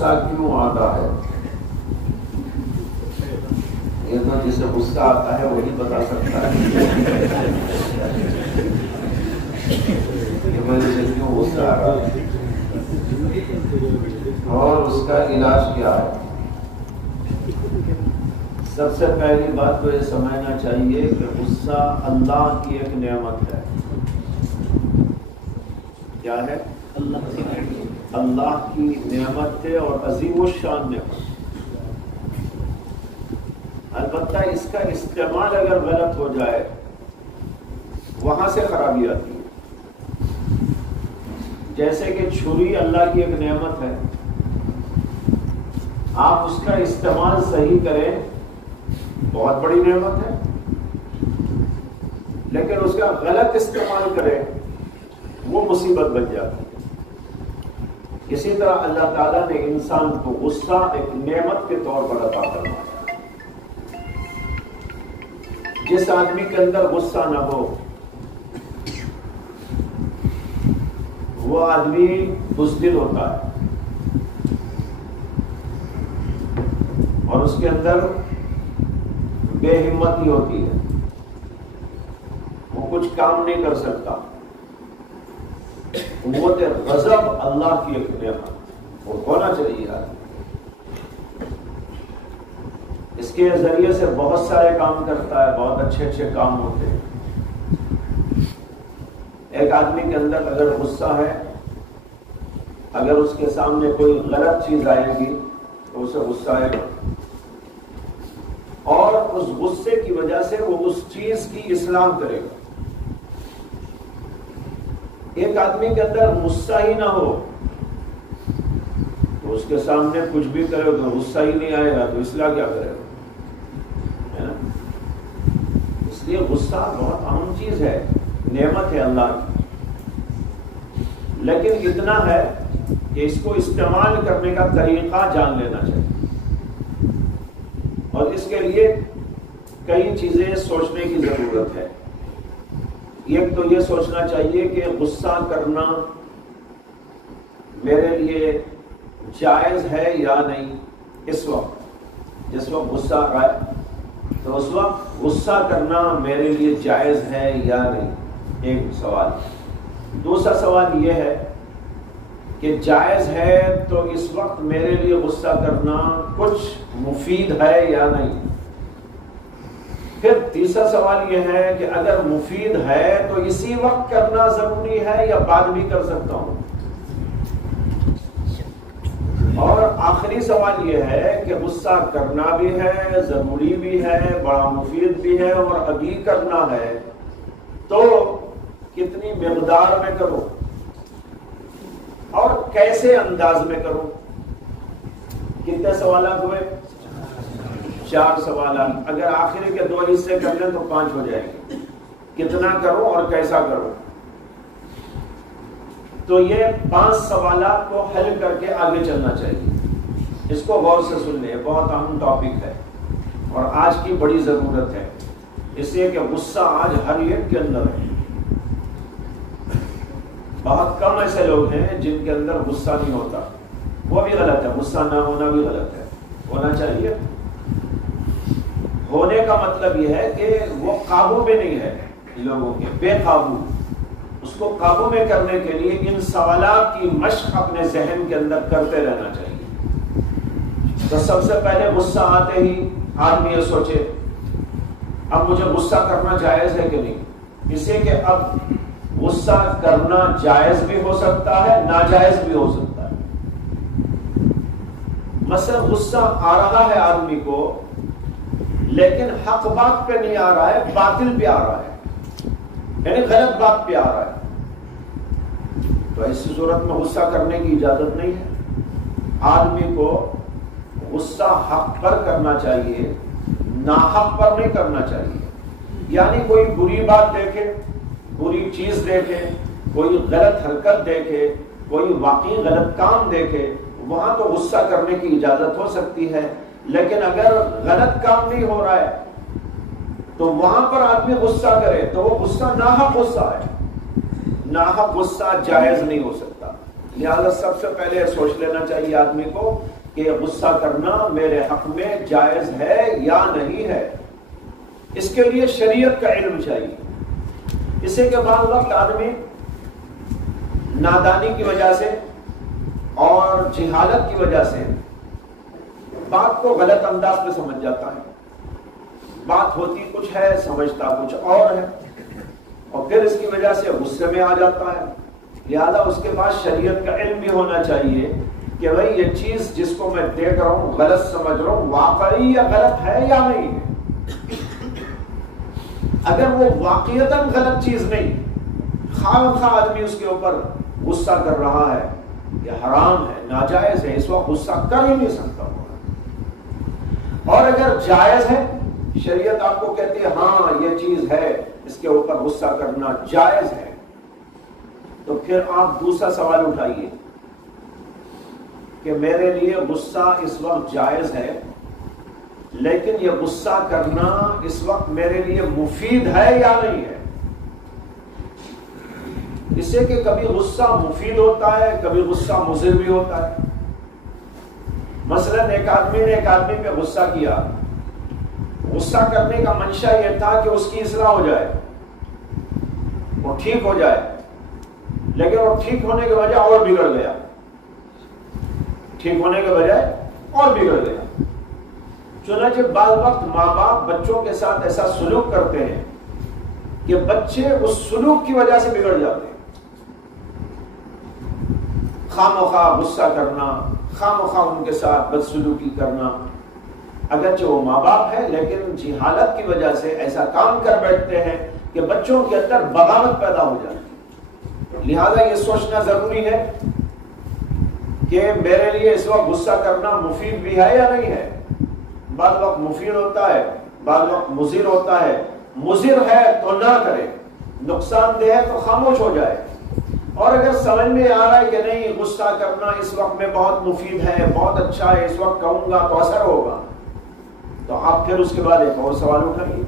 غصہ کیوں آتا ہے؟ یہ تو جسے غصہ آتا ہے وہی بتا سکتا ہے کہ مجھے کیوں غصہ آ رہا ہے اور اس کا علاج کیا ہے۔ سب سے پہلی بات تو یہ سمجھنا چاہیے کہ غصہ اللہ کی ایک نعمت ہے۔ کیا ہے؟ اللہ کی نعمت ہے اور عظیم الشان نعمت۔ البتہ اس کا استعمال اگر غلط ہو جائے وہاں سے خرابی آتی ہے۔ جیسے کہ چھری اللہ کی ایک نعمت ہے، آپ اس کا استعمال صحیح کریں بہت بڑی نعمت ہے، لیکن اس کا غلط استعمال کریں وہ مصیبت بن جاتی ہے۔ اسی طرح اللہ تعالیٰ نے انسان کو غصہ ایک نعمت کے طور پر عطا فرمایا۔ جس آدمی کے اندر غصہ نہ ہو وہ آدمی بزدل ہوتا ہے اور اس کے اندر بے ہمتی ہوتی ہے، وہ کچھ کام نہیں کر سکتا۔ قوت غضب اللہ کی ایک نعمت وہ ہونا چاہیے آدمی۔ اس کے ذریعے سے بہت سارے کام کرتا ہے، بہت اچھے اچھے کام ہوتے ہیں۔ ایک آدمی کے اندر اگر غصہ ہے، اگر اس کے سامنے کوئی غلط چیز آئے گی تو اسے غصہ آئے گا اور اس غصے کی وجہ سے وہ اس چیز کی اصلاح کرے گا۔ ایک آدمی کے اندر غصہ ہی نہ ہو تو اس کے سامنے کچھ بھی کرے تو غصہ ہی نہیں آئے گا تو اصلاح کیا کرے گا؟ اس لیے غصہ بہت اہم چیز ہے، نعمت ہے اللہ کی، لیکن اتنا ہے کہ اس کو استعمال کرنے کا طریقہ جان لینا چاہیے اور اس کے لیے کئی چیزیں سوچنے کی ضرورت ہے۔ ایک تو یہ سوچنا چاہیے کہ غصہ کرنا میرے لیے جائز ہے یا نہیں۔ اس وقت جس وقت غصہ آ رہا ہے تو اس وقت غصہ کرنا میرے لیے جائز ہے یا نہیں، ایک سوال۔ دوسرا سوال یہ ہے کہ جائز ہے تو اس وقت میرے لیے غصہ کرنا کچھ مفید ہے یا نہیں۔ پھر تیسرا سوال یہ ہے کہ اگر مفید ہے تو اسی وقت کرنا ضروری ہے یا بعد بھی کر سکتا ہوں۔ اور آخری سوال یہ ہے کہ غصہ کرنا بھی ہے، ضروری بھی ہے، بڑا مفید بھی ہے اور ابھی کرنا ہے تو کتنی مقدار میں کروں اور کیسے انداز میں کروں۔ کتنے سوالات ہوئے؟ 4 سوالات۔ اگر آخری کے 2 حصے کر لیں تو 5 ہو جائے گے۔ کتنا کروں اور کیسا کروں؟ تو یہ 5 سوالات کو حل کر کے آگے چلنا چاہیے۔ اس کو غور سے سن لیں، بہت اہم ٹاپک ہے اور آج کی بڑی ضرورت ہے، اس لیے کہ غصہ آج ہر ایک کے اندر ہے۔ بہت کم ایسے لوگ ہیں جن کے اندر غصہ نہیں ہوتا، وہ بھی غلط ہے، غصہ نہ ہونا بھی غلط ہے، ہونا چاہیے۔ ہونے کا مطلب یہ ہے کہ وہ قابو میں نہیں ہے لوگوں کے، بے قابو۔ اس کو قابو میں کرنے کے لیے ان سوالات کی مشق اپنے ذہن کے اندر کرتے رہنا چاہیے۔ تو سب سے پہلے غصہ آتے ہی آدمی یہ سوچے اب مجھے غصہ کرنا جائز ہے کہ نہیں، اس لیے کہ اب غصہ کرنا جائز بھی ہو سکتا ہے، ناجائز بھی ہو سکتا ہے۔ مثلا غصہ آ رہا ہے آدمی کو لیکن حق بات پہ نہیں آ رہا ہے، باطل پہ آ رہا ہے، یعنی غلط بات پہ آ رہا ہے، تو ایسی صورت میں غصہ کرنے کی اجازت نہیں ہے۔ آدمی کو غصہ حق پر کرنا چاہیے، ناحق پر نہیں کرنا چاہیے۔ یعنی کوئی بری بات دیکھے، بری چیز دیکھے، کوئی غلط حرکت دیکھے، کوئی واقعی غلط کام دیکھے، وہاں تو غصہ کرنے کی اجازت ہو سکتی ہے، لیکن اگر غلط کام نہیں ہو رہا ہے تو وہاں پر آدمی غصہ کرے تو وہ غصہ ناحق غصہ ہے، ناحق غصہ جائز نہیں ہو سکتا۔ لہذا سب سے پہلے سوچ لینا چاہیے آدمی کو کہ غصہ کرنا میرے حق میں جائز ہے یا نہیں ہے. اس کے لیے شریعت کا علم چاہیے. اسے کے بعد وقت آدمی نادانی کی وجہ سے اور جہالت کی وجہ سے بات کو غلط انداز میں سمجھ جاتا ہے. بات ہوتی کچھ ہے سمجھتا کچھ اور ہے, اور پھر اس کی وجہ سے غصے میں آ جاتا ہے. لہذا اس کے بعد شریعت کا علم بھی ہونا چاہیے کہ بھئی یہ چیز جس کو میں دیکھ رہا ہوں غلط سمجھ رہا ہوں واقعی یا غلط ہے یا نہیں ہے. اگر وہ واقعتاً غلط چیز نہیں, خواہ خواہ آدمی اس کے اوپر غصہ کر رہا ہے, یہ حرام ہے ناجائز ہے, اس وقت غصہ کر ہی نہیں سکتا. اور اگر جائز ہے, شریعت آپ کو کہتی ہے ہاں یہ چیز ہے, اس کے اوپر غصہ کرنا جائز ہے, تو پھر آپ دوسرا سوال اٹھائیے کہ میرے لیے غصہ اس وقت جائز ہے, لیکن یہ غصہ کرنا اس وقت میرے لیے مفید ہے یا نہیں ہے. اس سے کہ کبھی غصہ مفید ہوتا ہے, کبھی غصہ مضر بھی ہوتا ہے. مثلا ایک آدمی نے ایک آدمی پہ غصہ کیا, غصہ کرنے کا منشا یہ تھا کہ اس کی اصلاح ہو جائے, وہ ٹھیک ہو جائے, لیکن وہ ٹھیک ہونے کے بجائے اور بگڑ گیا, ٹھیک ہونے کے بجائے اور بگڑ گیا. چنانچہ بعض وقت ماں باپ بچوں کے ساتھ ایسا سلوک کرتے ہیں کہ بچے اس سلوک کی وجہ سے بگڑ جاتے ہیں. خواہ غصہ کرنا, خواہ ان کے ساتھ بدسلوکی کرنا, اگرچہ وہ ماں باپ ہے لیکن جہالت کی وجہ سے ایسا کام کر بیٹھتے ہیں کہ بچوں کے اندر بغاوت پیدا ہو جاتی ہے. لہذا یہ سوچنا ضروری ہے کہ میرے لیے اس وقت غصہ کرنا مفید بھی ہے یا نہیں ہے. بعض وقت مفید ہوتا ہے, بعض وقت مضر ہوتا ہے. مضر ہے تو نہ کرے, نقصان دہ ہے تو خاموش ہو جائے. اور اگر سمجھ میں آ رہا ہے کہ نہیں غصہ کرنا اس وقت میں بہت مفید ہے, بہت اچھا ہے, اس وقت کہوں گا تو اثر ہوگا, تو آپ پھر اس کے بعد ایک اور سوال اٹھائیے.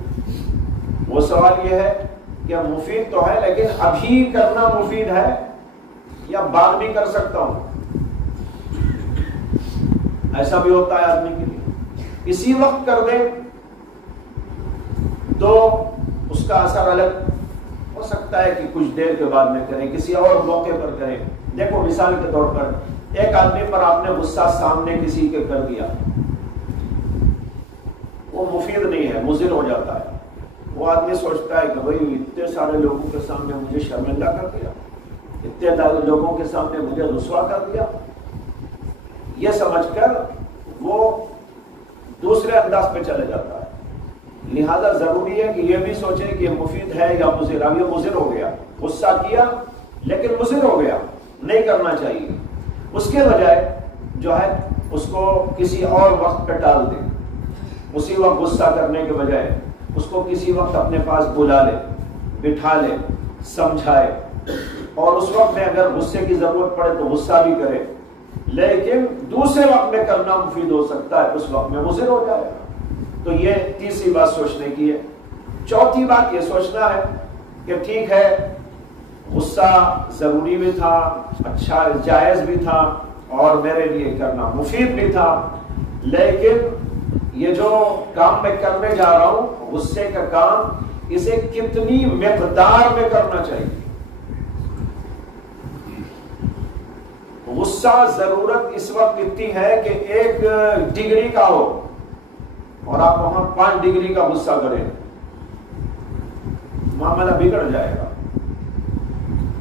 وہ سوال یہ ہے کہ مفید تو ہے لیکن ابھی کرنا مفید ہے یا بعد بھی کر سکتا ہوں. ایسا بھی ہوتا ہے آدمی کے لیے, اسی وقت کر دیں تو اس کا اثر الگ ہو سکتا ہے کہ کچھ دیر کے بعد میں کریں, کسی اور موقع پر کریں. دیکھو مثال کے طور پر ایک آدمی پر آپ نے غصہ سامنے کسی کے کر دیا, وہ مفید نہیں ہے, مضر ہو جاتا ہے. وہ آدمی سوچتا ہے کہ بھئی اتنے سارے لوگوں کے سامنے مجھے شرمندہ کر دیا, اتنے سارے لوگوں کے سامنے مجھے رسوا کر دیا. یہ سمجھ کر وہ دوسرے انداز پہ چلے جاتا ہے. لہذا ضروری ہے کہ یہ بھی سوچیں کہ یہ مفید ہے یا مضر. اب یہ مضر ہو گیا, غصہ کیا لیکن مضر ہو گیا, نہیں کرنا چاہیے. اس کے بجائے جو ہے اس کو کسی اور وقت پہ ٹال دیں. اسی وقت غصہ کرنے کے بجائے اس کو کسی وقت اپنے پاس بلا لے, بٹھا لے, سمجھائے, اور اس وقت میں اگر غصے کی ضرورت پڑے تو غصہ بھی کرے, لیکن دوسرے وقت میں کرنا مفید ہو سکتا ہے, اس وقت میں مضر ہو جائے گا. تو یہ تیسری بات سوچنے کی ہے. چوتھی بات یہ سوچنا ہے کہ ٹھیک ہے غصہ ضروری بھی تھا, اچھا جائز بھی تھا, اور میرے لیے کرنا مفید بھی تھا, لیکن یہ جو کام میں کرنے جا رہا ہوں غصے کا کام, اسے کتنی مقدار میں کرنا چاہیے. غصہ ضرورت اس وقت اتنی ہے کہ 1 ڈگری کا ہو اور آپ وہاں 5 ڈگری کا غصہ کریں, معاملہ بگڑ جائے گا,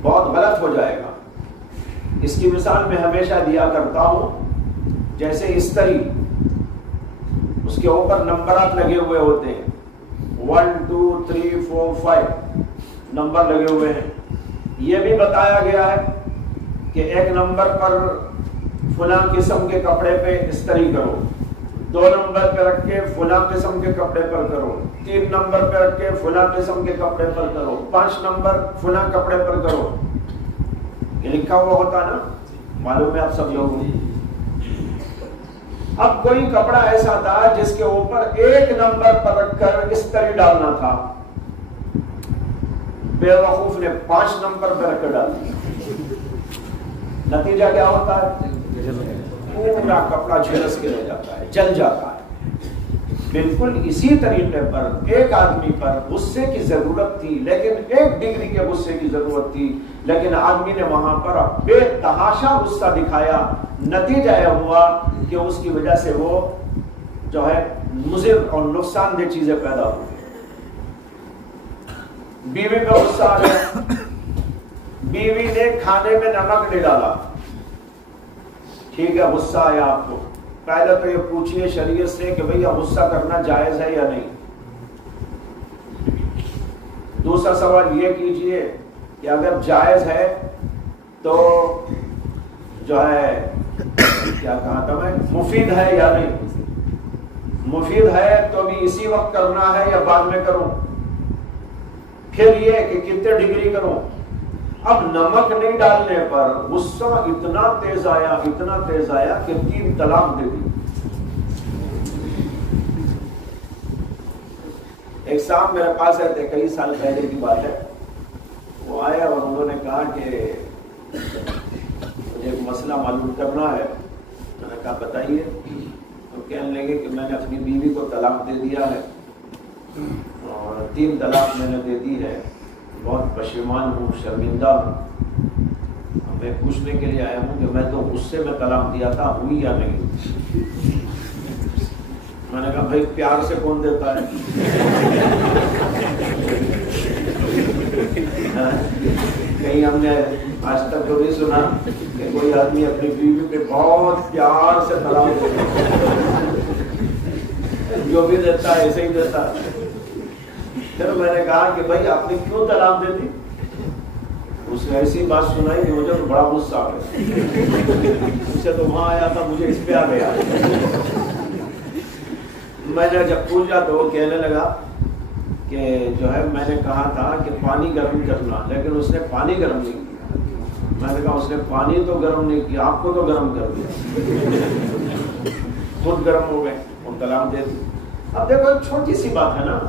بہت غلط ہو جائے گا. اس کی مثال میں ہمیشہ دیا کرتا ہوں, جیسے استری, اس کے اوپر نمبرات لگے ہوئے ہوتے ہیں, 1 2 3 4 5 نمبر لگے ہوئے ہیں. یہ بھی بتایا گیا ہے کہ 1 نمبر پر فلاں قسم کے کپڑے پہ استری کرو, 2 نمبر پہ رکھ کے فلاں قسم کے کپڑے پر کرو, 3 نمبر پہ رکھ کے فلاں قسم کے کپڑے پر کرو, 5 نمبر فلاں کپڑے پر کرو. یہ لکھا ہوا ہوتا نا, معلوم ہے آپ سب لوگوں. اب کوئی کپڑا ایسا تھا جس کے اوپر 1 نمبر پر رکھ کر استری ڈالنا تھا, بے وقوف نے 5 نمبر پہ رکھ کر ڈال دیا. نتیجہ کیا ہوتا ہے؟ پورا کپڑا جھلس کے رہ جاتا ہے، جل جاتا ہے۔ بالکل اسی طریقے پر ایک آدمی پر غصے کی ضرورت تھی، لیکن 1 ڈگری کے غصے کی ضرورت تھی، لیکن آدمی نے وہاں پر بے تحاشا غصہ دکھایا۔ نتیجہ یہ ہوا کہ اس کی وجہ سے وہ جو ہے مضر اور نقصان دہ چیزیں پیدا ہوئی۔ بیوی پہ غصہ آ گیا، بیوی نے کھانے میں نمک نہیں ڈالا، ٹھیک ہے غصہ آیا آپ کو، پہلے تو یہ پوچھئے شریعت سے کہ بھئی غصہ کرنا جائز ہے یا نہیں۔ دوسرا سوال یہ کیجئے کہ اگر جائز ہے تو جو ہے کیا کہا تھا میں، مفید ہے یا نہیں؟ مفید ہے تو بھی اسی وقت کرنا ہے یا بعد میں کروں؟ پھر یہ کہ کتنے ڈگری کروں؟ اب نمک نہیں ڈالنے پر غصہ اتنا تیز آیا کہ 3 طلاق دے دی۔ ایک صاحب میرے پاس آئے تھے، کئی سال پہلے کی بات ہے، وہ آئے اور انہوں نے کہا کہ مجھے ایک مسئلہ معلوم کرنا ہے۔ میں نے کہا بتائیے۔ تو کہنے لگے کہ میں نے اپنی بیوی کو طلاق دے دیا ہے اور 3 طلاق میں نے دے دی ہے، بہت پشیمان ہوں، شرمندہ ہوں۔ میں پوچھنے کے لیے آیا ہوں کہ میں تو غصے میں طلاق دیا تھا، ہوئی یا نہیں؟ میں نے کہا بھائی پیار سے کون دیتا ہے؟ کہیں ہم نے آج تک تو نہیں سنا کہ کوئی آدمی اپنی بیوی پہ بہت پیار سے طلاق دیتا، جو بھی دیتا ہے ایسے ہی دیتا ہے۔ پھر میں نے کہا کہ بھائی آپ نے کیوں طلاق دے دی؟ اس نے ایسی بات سنائی کہ مجھے تو بڑا غصہ آ گیا، اسے تو وہاں آیا تھا، مجھے اس پہ آ گیا۔ میں نے جب پوچھا تو وہ کہنے لگا کہ جو ہے میں نے کہا تھا کہ پانی گرم کرنا، لیکن اس نے پانی گرم نہیں کیا۔ میں نے کہا اس نے پانی تو گرم نہیں کیا، آپ کو تو گرم کر دیا، خود گرم ہو گئے اور طلاق دے دی۔ اب دیکھو ایک چھوٹی سی بات ہے نا،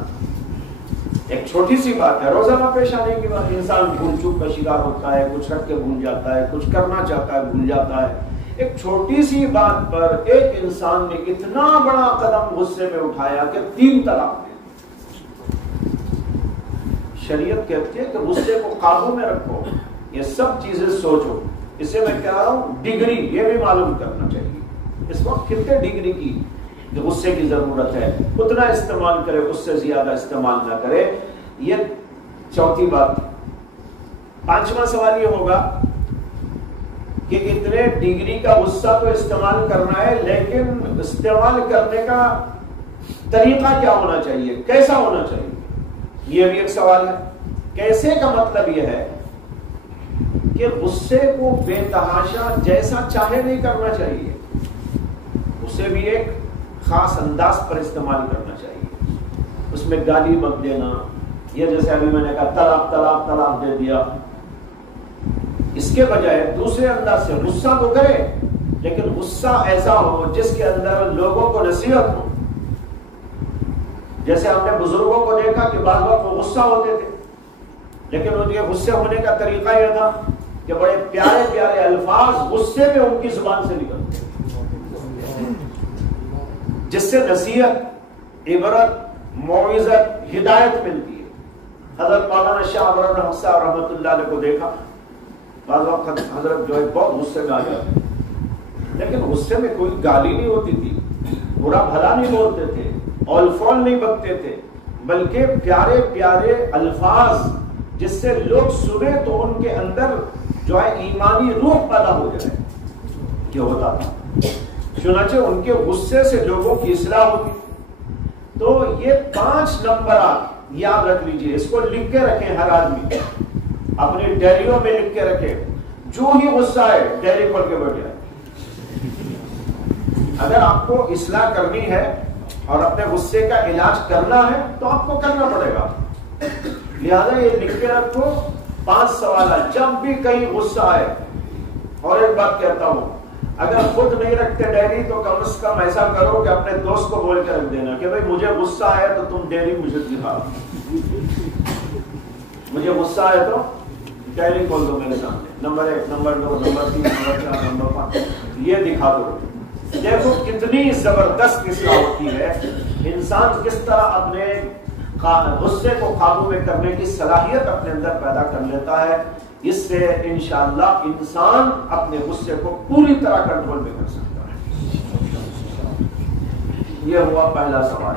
ایک چھوٹی سی بات ہے، روزانہ پیش آنے کی بات، انسان بھول چوک کا شکار ہوتا ہے، کچھ رکھ کے بھول جاتا ہے، کچھ کرنا چاہتا ہے بھول جاتا ہے۔ ایک چھوٹی سی بات پر ایک انسان نے اتنا بڑا قدم غصے میں اٹھایا کہ 3 طلاق دے۔ شریعت کہتی ہے کہ غصے کو قابو میں رکھو، یہ سب چیزیں سوچو۔ اسے میں کہہ رہا ہوں ڈگری یہ بھی معلوم کرنا چاہیے، اس وقت کتنے ڈگری کی غصے کی ضرورت ہے، اتنا استعمال کرے، اس سے زیادہ استعمال نہ کرے۔ یہ چوتھی بات۔ 5واں سوال یہ ہوگا کہ اتنے ڈگری کا غصہ تو استعمال کرنا ہے، لیکن استعمال کرنے کا طریقہ کیا ہونا چاہیے، کیسا ہونا چاہیے؟ یہ بھی ایک سوال ہے۔ کیسے کا مطلب یہ ہے کہ غصے کو بے تحاشا جیسا چاہے نہیں کرنا چاہیے، اسے بھی ایک خاص انداز پر استعمال کرنا چاہیے۔ اس میں گالی مت دینا، یہ جیسے ابھی میں نے کہا طلاق طلاق طلاق دے دیا، اس کے بجائے دوسرے انداز سے غصہ تو کرے، لیکن غصہ ایسا ہو جس کے اندر لوگوں کو نصیحت ہو۔ جیسے ہم نے بزرگوں کو دیکھا کہ بعض وقت وہ غصہ ہوتے تھے، لیکن ان کے غصے ہونے کا طریقہ یہ تھا کہ بڑے پیارے پیارے الفاظ غصے میں ان کی زبان سے نکلتے، جس سے نصیحت، عبرت، موعظت، ہدایت ملتی ہے۔ حضرت مولانا شاہ ابراہیم حق صاحب رحمۃ اللہ علیہ کو دیکھا، بعض وقت حضرت جو ہے بہت غصے میں آ جاتے، لیکن غصے میں کوئی گالی نہیں ہوتی تھی، برا بھلا نہیں بولتے تھے، اول فول نہیں بکتے تھے، بلکہ پیارے پیارے الفاظ جس سے لوگ سنے تو ان کے اندر جو ہے ایمانی روح پیدا ہو جائے، یہ ہوتا تھا۔ چنانچہ ان کے غصے سے لوگوں کی اصلاح ہوتی۔ تو یہ 5 نمبرات یاد رکھ لیجئے، اس کو لکھ کے رکھیں، ہر آدمی اپنی ڈائریوں میں لکھ کے رکھے، جو ہی غصہ ہے ڈائری کھول کے بیٹھ جائے۔ اگر آپ کو اصلاح کرنی ہے اور اپنے غصے کا علاج کرنا ہے تو آپ کو کرنا پڑے گا، لہذا یہ لکھ کے رکھو 5 سوالات جب بھی کہیں غصہ آئے۔ اور ایک بات کہتا ہوں، اگر خود نہیں رکھتے ڈائری تو کم از کم ایسا کرو کہ اپنے دوست کو بول کے رکھ دینا کہ بھائی مجھے غصہ آیا تو تم ڈائری مجھے دکھاؤ، مجھے غصہ آیا تو ڈائری کھول دو میرے سامنے، number 1 number 2 number 3 number 4 number 5 یہ دکھا دو. دیکھو کتنی زبردست اصلاح ہوتی ہے. انسان کس طرح اپنے غصے کو قابو میں کرنے کی صلاحیت اپنے اندر پیدا کر لیتا ہے. اس سے انشاءاللہ انسان اپنے غصے کو پوری طرح کنٹرول میں کر سکتا ہے. یہ ہوا پہلا سوال.